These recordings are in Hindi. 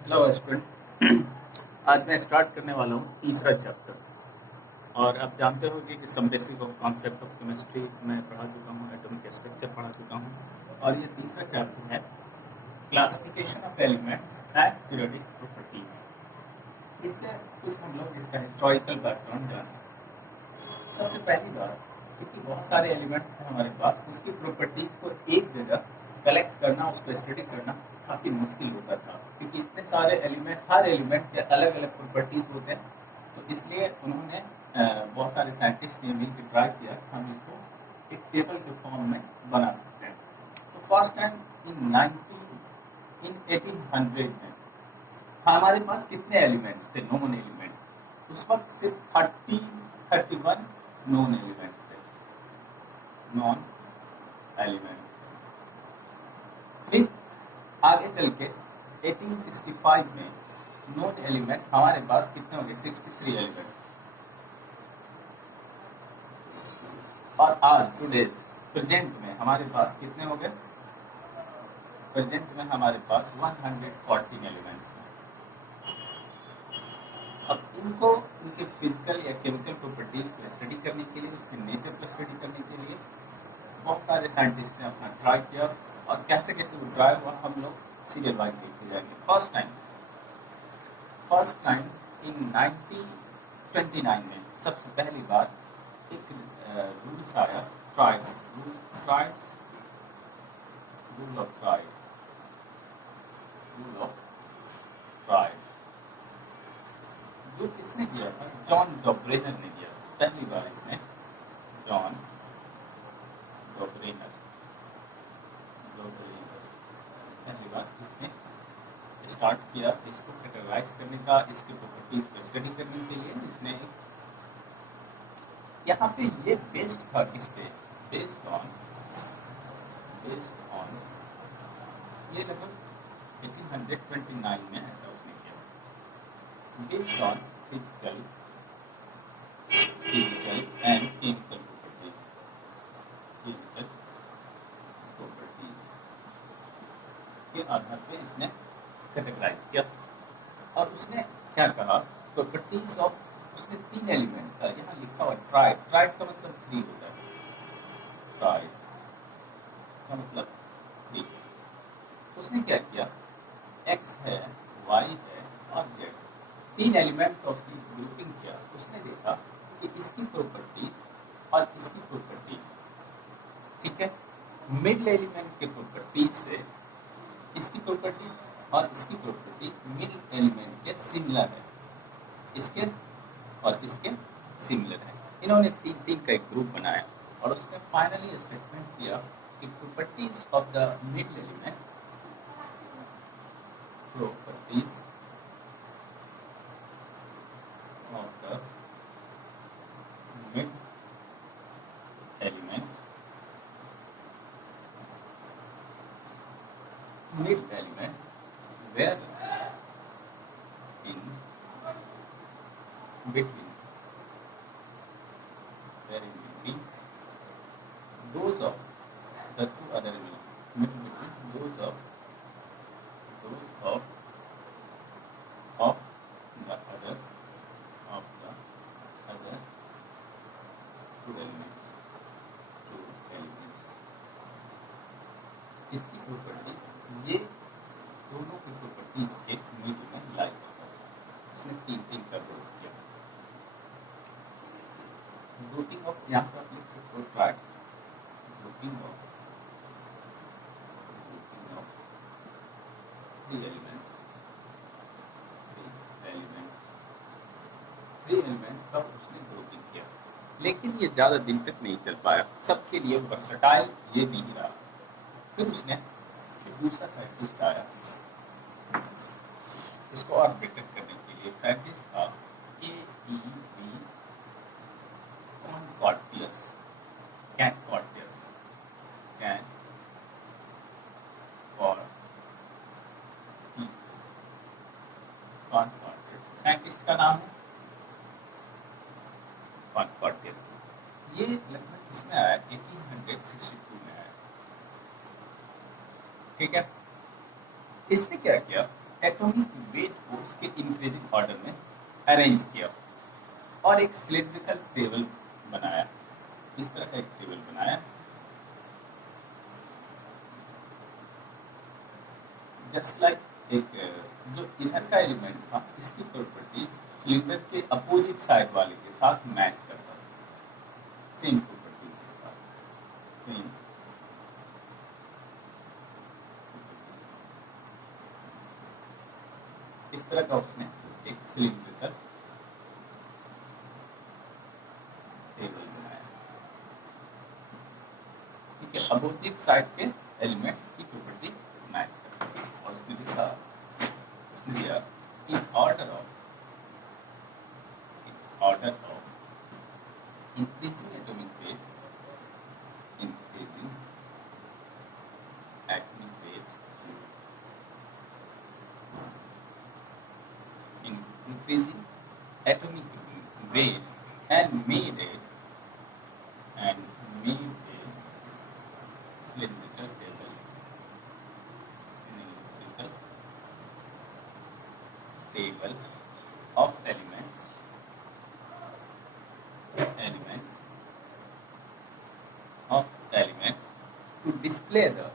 Hello student. आज मैं स्टार्ट करने वाला हूँ तीसरा चैप्टर। और आप जानते हो कि some basic of concept of chemistry मैं पढ़ा चुका हूँ, एटॉमिक स्ट्रक्चर पढ़ा चुका हूँ और ये तीसरा चैप्टर है classification of elements and periodic properties. इसमें कुछ हम लोग इसका हिस्टोरिकल बैकग्राउंड जानेंगे। सबसे पहली बात, क्योंकि बहुत सारे एलिमेंट्स हैं हमारे पास, उसकी प्रॉपर्टीज को एक जगह कलेक्ट करना, उसको स्टडी करना काफ़ी मुश्किल होता था, क्योंकि इतने सारे एलिमेंट, हर एलिमेंट के अलग अलग प्रॉपर्टीज होते हैं। तो इसलिए उन्होंने बहुत सारे साइंटिस्ट ने मिलकर ट्राई किया कि हम इसको एक टेबल के फॉर्म में बना सकते हैं। तो फर्स्ट टाइम इन 1800 में हमारे पास कितने एलिमेंट्स थे, नॉन एलिमेंट? उस वक्त सिर्फ 31 नॉन एलिमेंट्स थे, नॉन एलिमेंट्स। फिर आगे चल के 1865 में नॉन एलिमेंट हमारे पास कितने हो गए? 63 एलिमेंट। और आज टुडेज प्रेजेंट में हमारे पास कितने हो गए? प्रेजेंट में हमारे पास 114 एलिमेंट्स हैं। अब इनको उनके फिजिकल या केमिकल प्रॉपर्टीज को स्टडी करने के लिए, उसके नेचर को स्टडी करने के लिए बहुत सारे साइंटिस्ट ने अपना ट्राई किया। और कैसे कैसे वो ट्राई हुआ हम लोग सीरियल वाइज देखते जाएंगे। फर्स्ट टाइम इन 1929 में सबसे पहली बार एक रूल्स आया, रूल ऑफ ट्राइब्स। जो किसने किया था? जॉन डॉब्रेनर ने किया था पहली बार। इसने जॉन डॉब्रेनर पहली बार इसने स्टार्ट किया इसको कैटेगराइज करने का, इसके प्रॉपर्टीज को स्टडी करने के लिए। इसने यहाँ पे ये बेस्ड था किस पे? बेस्ड ऑन ये लगभग 1829 में ऐसा उसने किया। Based on physical and chemical properties के आधार पे इसने कैटेगराइज किया। और उसने क्या कहा? प्रॉपर्टीज ऑफ, उसने 3 एलिमेंट का यहाँ लिखा हुआ ट्राइब का मतलब 3 होता है। ट्राइब का मतलब 3। उसने क्या किया? एक्स है, वाई है और जेड, 3 एलिमेंट का उसने ग्रुपिंग किया। उसने देखा कि इसकी प्रॉपर्टीज और इसकी प्रॉपर्टीज, ठीक है, मिडिल एलिमेंट के प्रॉपर्टीज से इसकी प्रॉपर्टीज और इसकी प्रॉपर्टी मिडिल एलिमेंट के सिमिलर है, इसके और इसके सिमिलर है। इन्होंने 3 का एक ग्रुप बनाया और उसने फाइनली स्टेटमेंट किया कि properties of the middle element, properties of the mid element where in between those of the two other elements, those of the other two elements, इसकी प्रॉपर्टीज, ये दोनों की प्रॉपर्टीज के मिड में लाई होता है। इसने 3 का ग्रुप किया। ग्रुपिंग ऑफ, यहाँ पर आप लिख सकते हो ट्राइब्स, ग्रुपिंग ऑफ 3 एलिमेंट्स का उसने ग्रुपिंग किया। लेकिन ये ज़्यादा दिन तक नहीं चल पाया, सबके लिए वर्सटाइल ये भी नहीं रहा। फिर उसने दूसरा साइंटिस्ट आया इसको और बेटर करने के लिए। साइंटिस्ट था A.E.B. कॉन्कॉर्टियस। साइंटिस्ट का नाम है कॉन्कॉर्टियस। ये लगभग किसमें आया? 1862 में आया, ठीक है। इसने क्या किया? एटॉमिक वेट को उसके इंक्रीजिंग ऑर्डर में अरेंज किया और एक सिलिंड्रिकल टेबल बनाया। इस तरह का एक टेबल बनाया, जस्ट लाइक एक जो इधर का एलिमेंट था इसकी प्रॉपर्टी सिलेंडर के अपोजिट साइड वाले के साथ मैच करता था, सेम प्रॉपर्टीज के साथ, सेम। इस तरह का उसने एक सिलिंड्रिकल टेबल बनाया। ठीक है, अपोजिट साइड के एलिमेंट्स की प्रॉपर्टी मैच करता है और उसने दिया in order of increasing atomic weight, increasing atomic weight, increasing atomic weight, and made a cylindrical table of elements to display the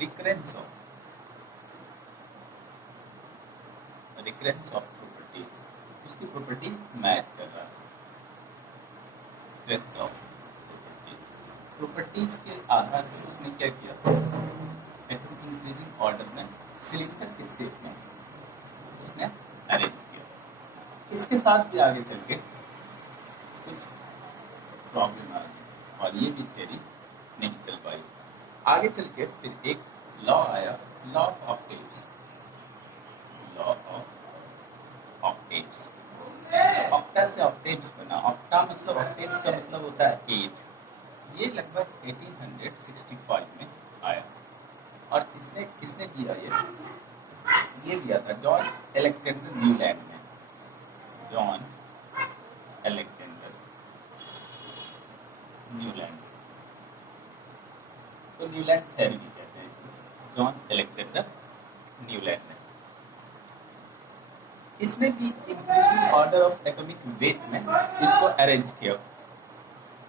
recurrence of properties। उसकी प्रॉपर्टी मैच कर रहा है, recurrence of प्रॉपर्टीज के आधार पर उसने क्या किया, एटॉमिक इंक्रीजिंग ऑर्डर में सिलेंडर के शेप में उसने अरेंज किया। इसके साथ भी आगे चल के कुछ प्रॉब्लम आ गई और ये भी थ्योरी नहीं चल पाई। आगे चल के फिर एक लॉ आया, लॉ ऑफ ऑक्टेव्स। ऑक्टा से ऑक्टेव्स बना। ऑक्टा मतलब, ऑक्टेव्स का मतलब होता है 8। ये लगभग 1865 में आया और किसने दिया ये दिया था जॉन एलेक्जेंडर न्यूलैंड ने। जॉन एलेक्जेंडर न्यूलैंड, तो न्यूलैंड थ्योरी भी कहते हैं इसको। जॉन एलेक्जेंडर न्यूलैंड ने इसने भी increasing order of atomic weight में इसको अरेंज किया।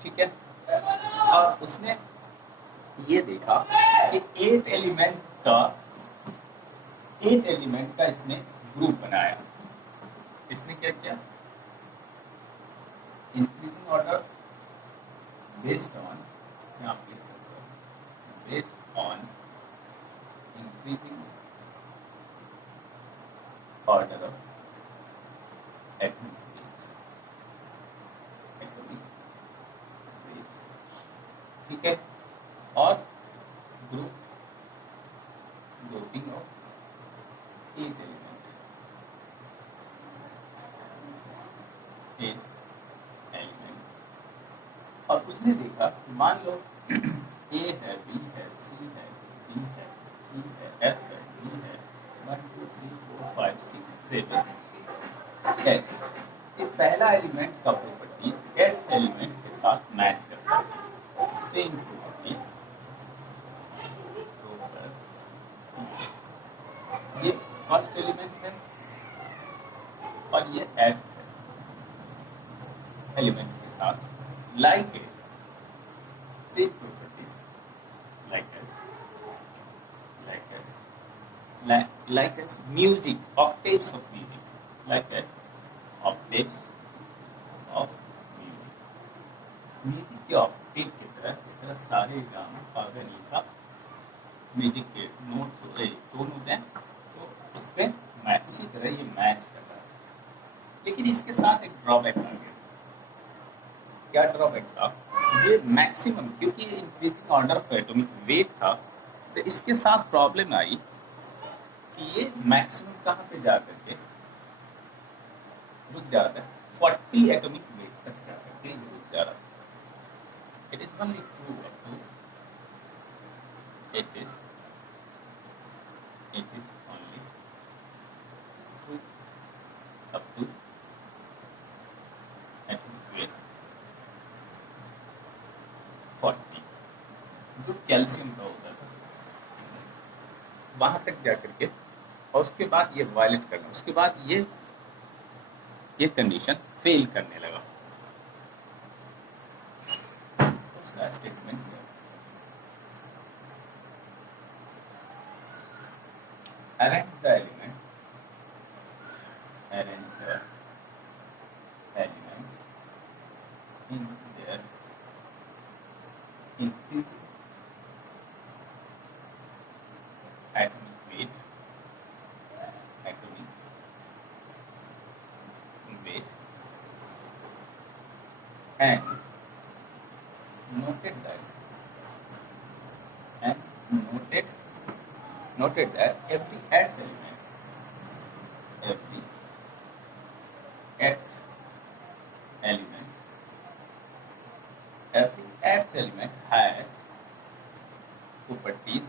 ठीक है, और उसने ये देखा कि 8 एलिमेंट का इसने ग्रुप बनाया। इसने क्या किया, इंक्रीजिंग ऑर्डर बेस्ड ऑन, यहाँ आप लिख सकते हो, based on increasing order of atomic weight. ठीक है, और ग्रुपिंग ऑफ 8 एलिमेंट्स। और उसने देखा, मान लो ए है, बी है, सी है, डी है, ई है, एफ है, जी है, 1 2 3 4 5 6 7 8। ये पहला एलिमेंट का प्रॉपर्टी 8 एलिमेंट के साथ मैच करता है, सेम प्रॉपर्टी। ये फर्स्ट एलिमेंट है और ये एट एलिमेंट के साथ लाइक है, same properties, like as music, octaves of music, like as octaves of music। Music के ऑक्टेव की तरह, इस तरह सारे गामा पा गा नी सा म्यूजिक के नोट्स टोन होते हैं, तो उससे इसी तरह ये मैच कर रहा है। लेकिन इसके साथ एक ड्रॉबैक आ गया। क्या ड्रॉबैक था, ये मैक्सिमम, क्योंकि ये increasing order of atomic weight था, तो इसके साथ प्रॉब्लम आई कि ये मैक्सिमम कहाँ पे जा करके रुक जाता है, 40 एटॉमिक वेट तक जा करके रुक जा रहा है। It is only true up to it is only true up to atomic weight 40। जो कैल्शियम का होता था, वहां तक जा करके, और उसके बाद ये वायलेट करना, उसके बाद ये कंडीशन फेल करने लगा। तो उसका स्टेटमेंट है, arrange the elements in their increasing atomic weight and noted that every nth element has properties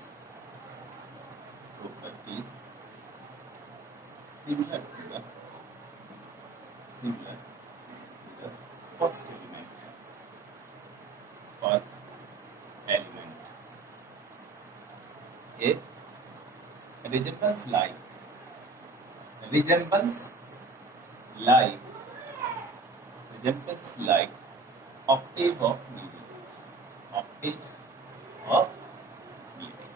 similar to the first element. A resembles like octave of music. Octaves of music.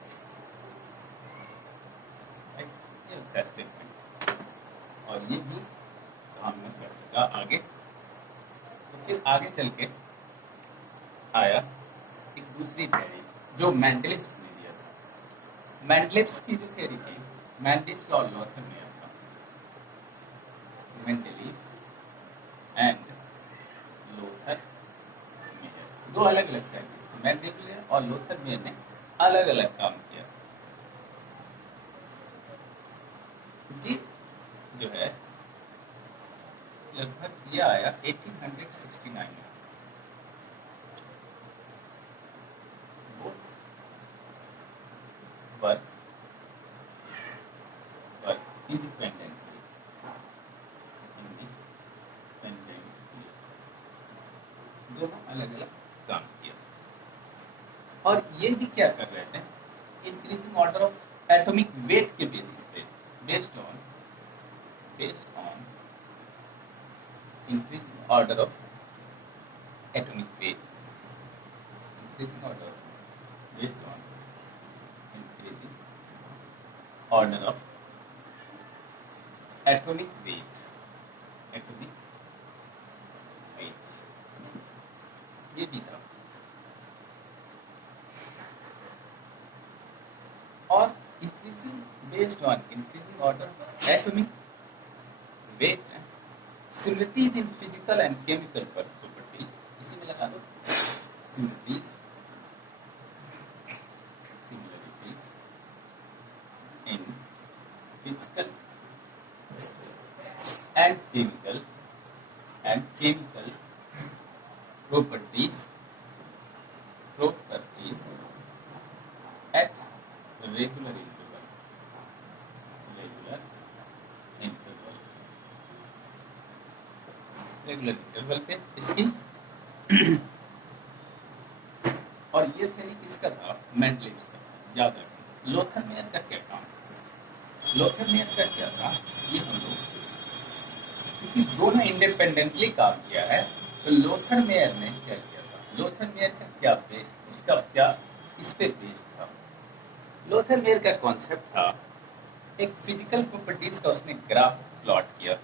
Right? ये उसका स्टेटमेंट, और ये भी काम में कर सका आगे। तो फिर आगे चल के आया एक दूसरी थ्योरी जो मेंडलिव्स ने दिया था। मेंडलिव्स की जो थ्योरी थी, मेंडलिव्स और लोथर मेयर का, मेंडलीव एंड लोथर मेयर, दो अलग अलग साइंटिस्ट थे। मेंडलीव और लोथर मेयर ने अलग अलग काम किया। जी जो है लगभग ये आया 1869 में। work independently, दोनों अलग अलग काम किया। और ये भी क्या कर रहे थे, increasing order of atomic weight के बेसिस पे, based on increasing order of atomic weight, increasing order of based on increasing order of atomic weight, ये भी था। और increasing based on increasing order of atomic weight, similarities in physical and chemical properties, इसी में लगा दो similarities in physical and chemical properties at regular interval पे इसकी और ये थ्योरी किसका था, मेंडलीव्स का। याद रखें लोथर मेयर का क्या काम, लोथर मेयर का क्या था, ये हम लोग क्योंकि दोनों इंडिपेंडेंटली काम किया है, तो लोथर मेयर ने क्या किया था, लोथर मेयर का क्या बेस, उसका क्या इस पे बेस था। लोथर मेयर का कॉन्सेप्ट था, एक फिजिकल प्रॉपर्टीज का उसने ग्राफ प्लॉट किया,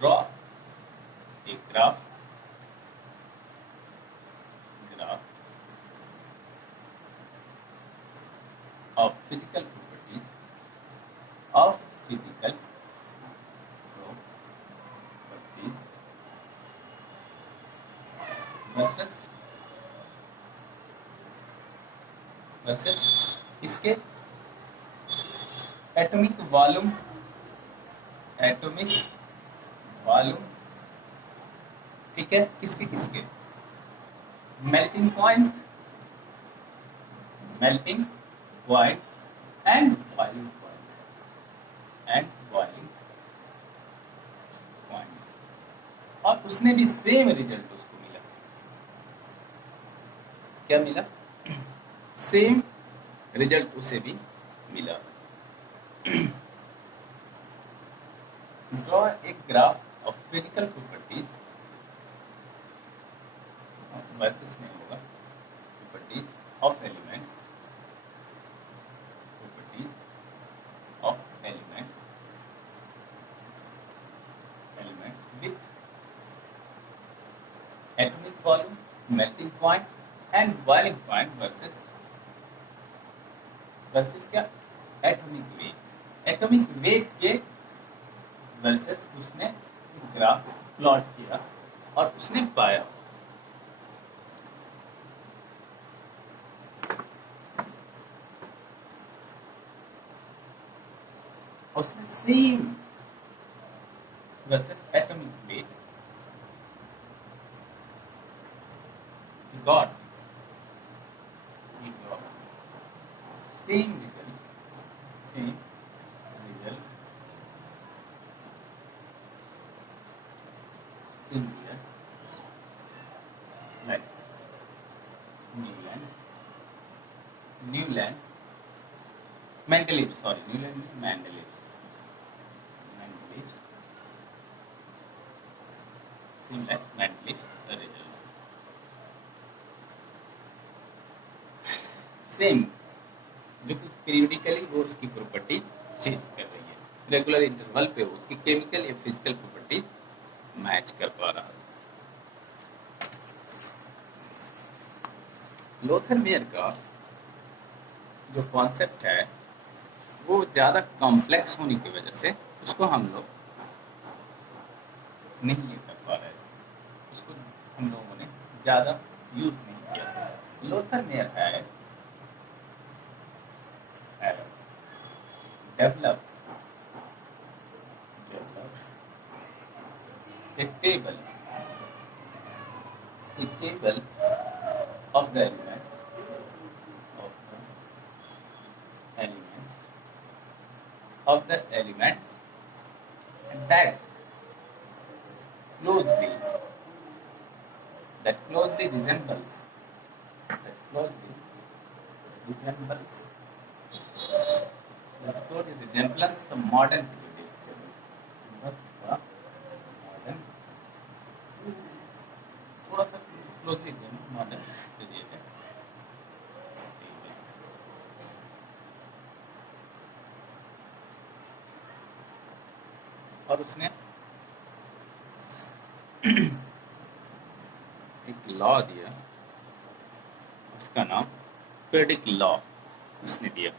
ड्रॉ एक graph of physical properties versus इसके एटॉमिक वॉल्यूम, ठीक है, किसके melting point and boiling point, और उसने भी सेम रिजल्ट उसको मिला। क्या मिला? सेम रिजल्ट उसे भी मिला। Draw a graph of physical properties versus नहीं होगा, properties of elements, properties of elements, elements with atomic volume, melting point and boiling point versus क्या, एटॉमिक वेट, एटॉमिक वेट के वर्सेस उसने ग्राफ प्लॉट किया और उसने पाया उसने same versus atomic weight got same result, same result, same result, like Newland, Mendeleev, sorry, Newland is Mendeleev, same like Mendeleev, the result. Same, जो कि पीरियडिकली वो उसकी प्रॉपर्टीज चेंज कर रही है, रेगुलर इंटरवल पे उसकी केमिकल या फिजिकल प्रॉपर्टीज मैच कर पा रहा है। लोथर मेयर का जो कॉन्सेप्ट है वो ज़्यादा कॉम्प्लेक्स होने की वजह से उसको हम लोग नहीं ये कर पा रहे, उसको हम लोगों ने ज़्यादा यूज नहीं किया। लोथर मेयर है develop a table of the elements that closely resembles the modern periodic table. थोड़ा सा क्लोजली मॉडर्न पीरियड है। और उसने एक लॉ दिया, उसका नाम पीरियडिक लॉ उसने दिया।